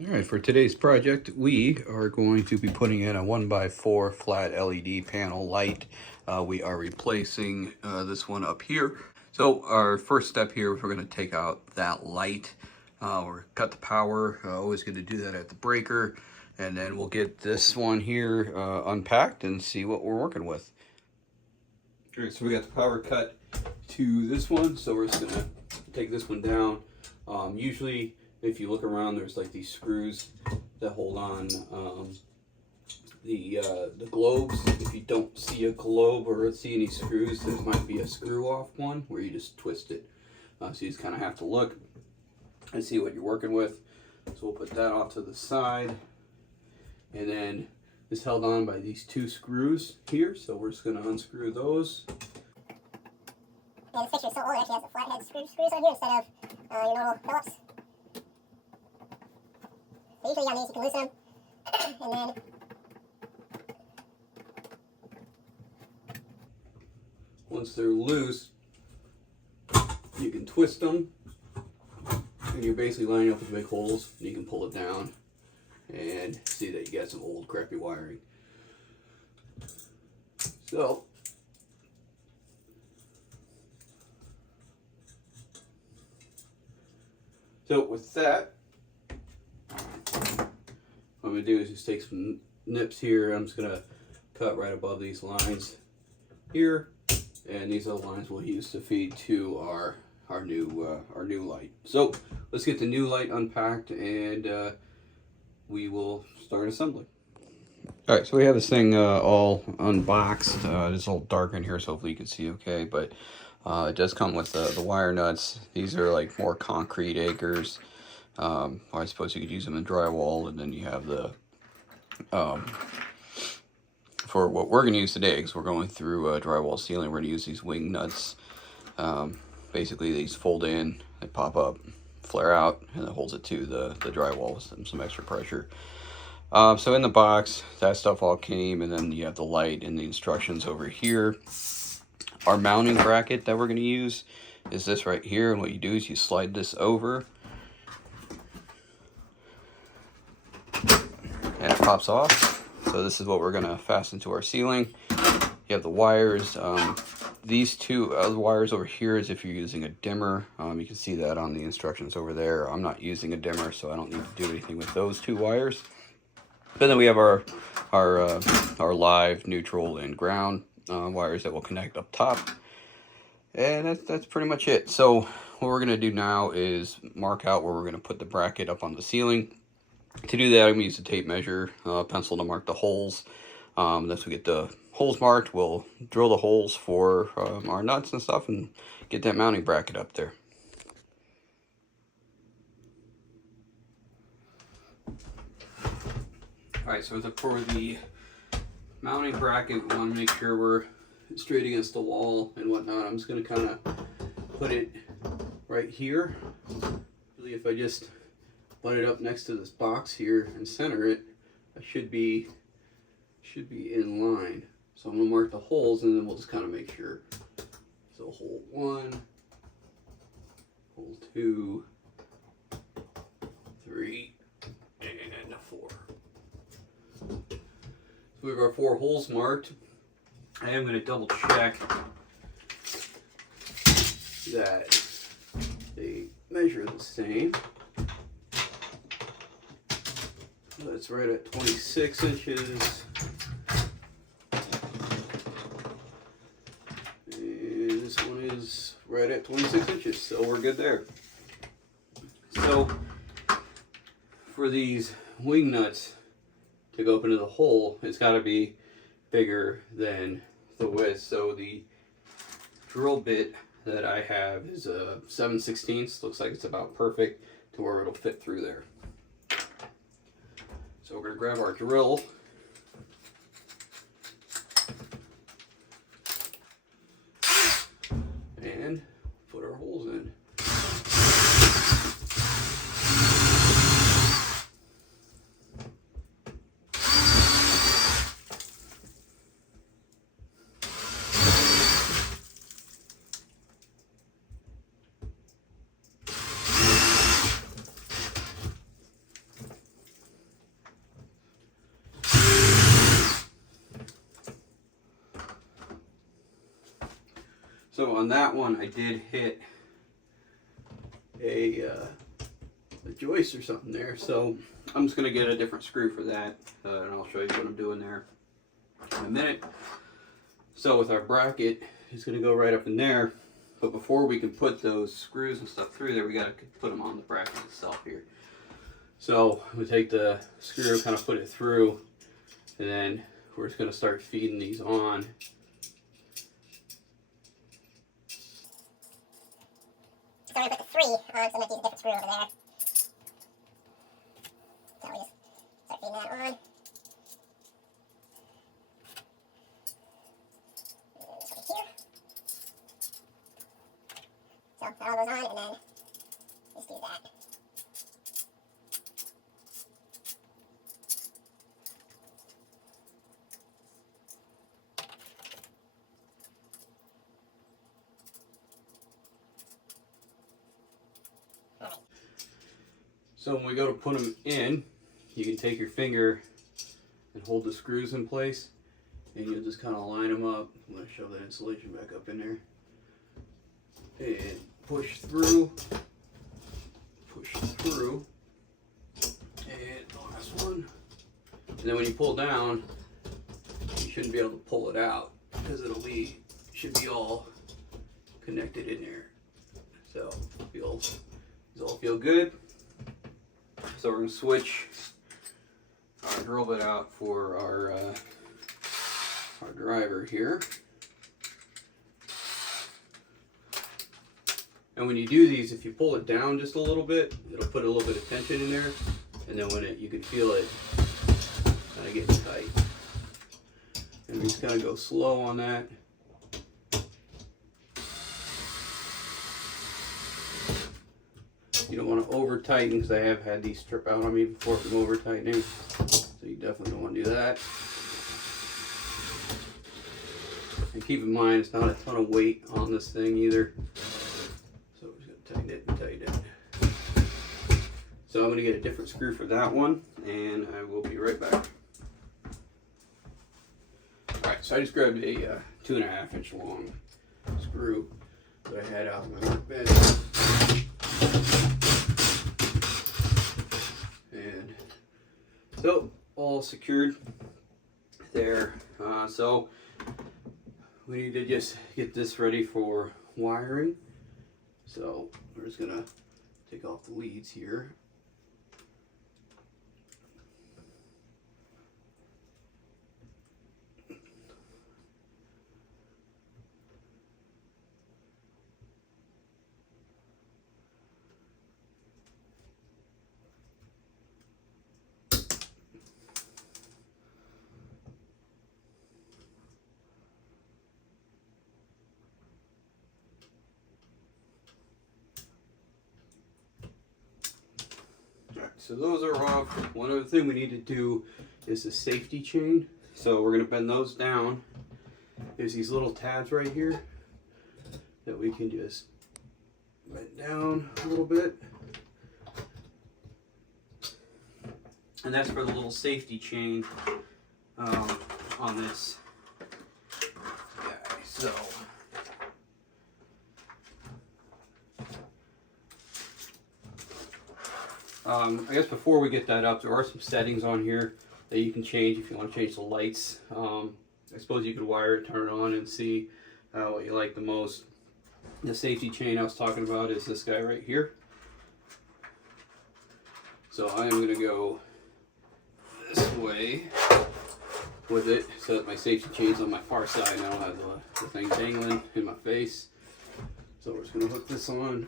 Alright, for today's project, we are going to be putting in a 1x4 flat LED panel light. We are replacing this one up here. So our first step here, we're going to take out that light, or cut the power. Always going to do that at the breaker. And then we'll get this one here unpacked and see what we're working with. Alright, so we got the power cut to this one. So we're just going to take this one down. Usually, if you look around, there's like these screws that hold on the globes. If you don't see a globe or see any screws, there might be a screw off one where you just twist it. So you just kind of have to look and see what you're working with. So we'll put that off to the side. And then it's held on by these two screws here. So we're just going to unscrew those. And the fixture is so old, it actually has the flathead screws on here instead of your normal Phillips. So usually on these you can loosen them, and then once they're loose, you can twist them, and you're basically lining up with big holes, and you can pull it down and see that you got some old crappy wiring. So with that, what I'm going to do is just take some nips here. I'm just going to cut right above these lines here, and these are the lines we'll use to feed to our new light. So let's get the new light unpacked, and we will start assembling. All right, so we have this thing all unboxed. It's a little dark in here, so hopefully you can see okay, but it does come with the wire nuts. These are like more concrete anchors. I suppose you could use them in drywall, and then you have the for what we're going to use today, because we're going through drywall ceiling, we're going to use these wing nuts. Basically, these fold in, they pop up, flare out, and it holds it to the drywall with some extra pressure. So in the box, that stuff all came, and then you have the light and the instructions over here. Our mounting bracket that we're going to use is this right here, and what you do is you slide this over, and it pops off. So this is what we're going to fasten to our ceiling. You have the wires. These two wires over here is if you're using a dimmer. You can see that on the instructions over there. I'm not using a dimmer, so I don't need to do anything with those two wires. But then we have our live, neutral, and ground wires that will connect up top. And that's pretty much it. So what we're going to do now is mark out where we're going to put the bracket up on the ceiling. To do that, I'm going to use a tape measure, pencil to mark the holes. Once we get the holes marked, we'll drill the holes for our nuts and stuff and get that mounting bracket up there. Alright, so for the mounting bracket, we want to make sure we're straight against the wall and whatnot. I'm just going to kind of put it right here. Really, if I just butt it up next to this box here and center it, I should be in line. So I'm going to mark the holes, and then we'll just kind of make sure. So hole 1, hole 2, 3, and 4. So we have our 4 holes marked. I am going to double check that they measure the same. That's right at 26 inches. And this one is right at 26 inches, so we're good there. So for these wing nuts to go up into the hole, it's got to be bigger than the width. So the drill bit that I have is a 7/16. Looks like it's about perfect to where it'll fit through there. So we're going to grab our drill and put our holes in. So on that one, I did hit a joist or something there. So I'm just going to get a different screw for that, and I'll show you what I'm doing there in a minute. So with our bracket, it's going to go right up in there. But before we can put those screws and stuff through there, we got to put them on the bracket itself here. So we take the screw, kind of put it through, and then we're just going to start feeding these on. So I'm going to put the 3 on, so I'm going to use a different screw over there. So we just start feeding that on. So that all goes on, and then just do that. Alright. So when we go to put them in, you can take your finger and hold the screws in place, and you'll just kind of line them up. I'm going to shove that insulation back up in there. And push through, and the last one. And then when you pull down, you shouldn't be able to pull it out because should be all connected in there. So these all feel good. So we're gonna switch our drill bit out for our driver here. And when you do these, if you pull it down just a little bit, it'll put a little bit of tension in there, and then you can feel it kind of getting tight. And we just kind of go slow on that. You don't want to over tighten, because I have had these strip out on me before from over tightening, so you definitely don't want to do that. And keep in mind, it's not a ton of weight on this thing either. Tighten it and tighten it. So I'm going to get a different screw for that one, and I will be right back. Alright, so I just grabbed a 2.5 inch long screw that I had out in my workbench. And so, all secured there. So we need to just get this ready for wiring. So we're just gonna take off the leads here. So those are off. One other thing we need to do is the safety chain. So we're going to bend those down. There's these little tabs right here that we can just bend down a little bit. And that's for the little safety chain on this guy. So I guess before we get that up, there are some settings on here that you can change if you want to change the lights. I suppose you could wire it, turn it on, and see what you like the most. The safety chain I was talking about is this guy right here. So I am going to go this way with it so that my safety chain's on my far side and I don't have the thing dangling in my face. So we're just going to hook this on.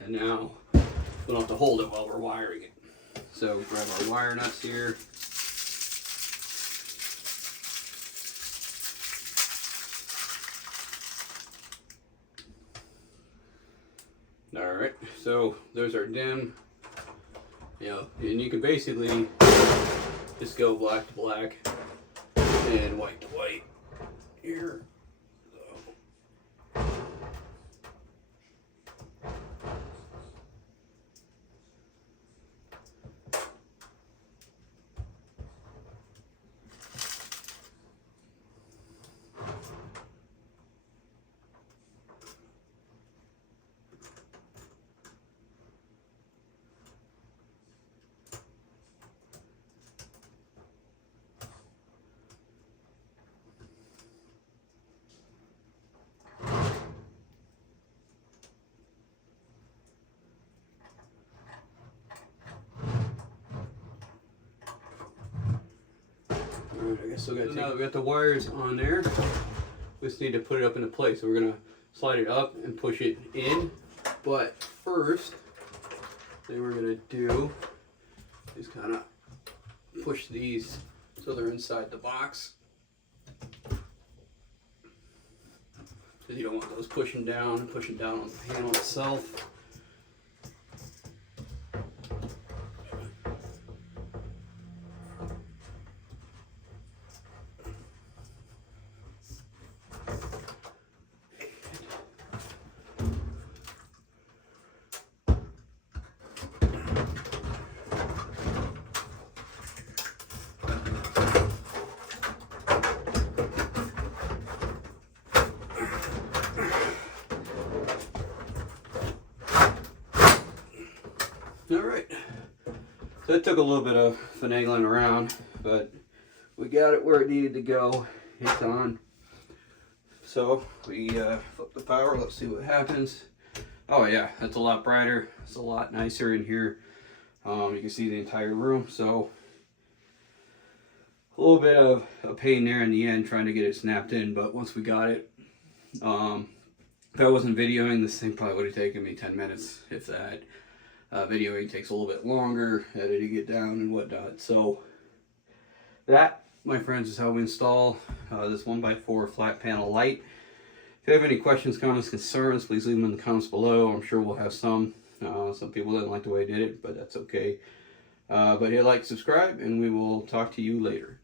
And now we don't have to hold it while we're wiring it. So we grab our wire nuts here. Alright, so there's our dim. And you can basically just go black to black and white to white here. Alright, I guess we got, so now that we got the wires on there, we just need to put it up into place. So we're gonna slide it up and push it in. But first, thing we're gonna do is kind of push these so they're inside the box. Because you don't want those pushing down on the panel itself. Alright, so it took a little bit of finagling around, but we got it where it needed to go. It's on. So we flip the power, let's see what happens. Oh yeah, that's a lot brighter. It's a lot nicer in here. You can see the entire room, so a little bit of a pain there in the end trying to get it snapped in, but once we got it, if I wasn't videoing, this thing probably would have taken me 10 minutes, if that. Videoing takes a little bit longer, editing it down and whatnot. So that, my friends, is how we install this 1x4 flat panel light. If you have any questions, comments, concerns, please leave them in the comments below. I'm sure we'll have some. Some people didn't like the way I did it, but that's okay. But hit like, subscribe, and we will talk to you later.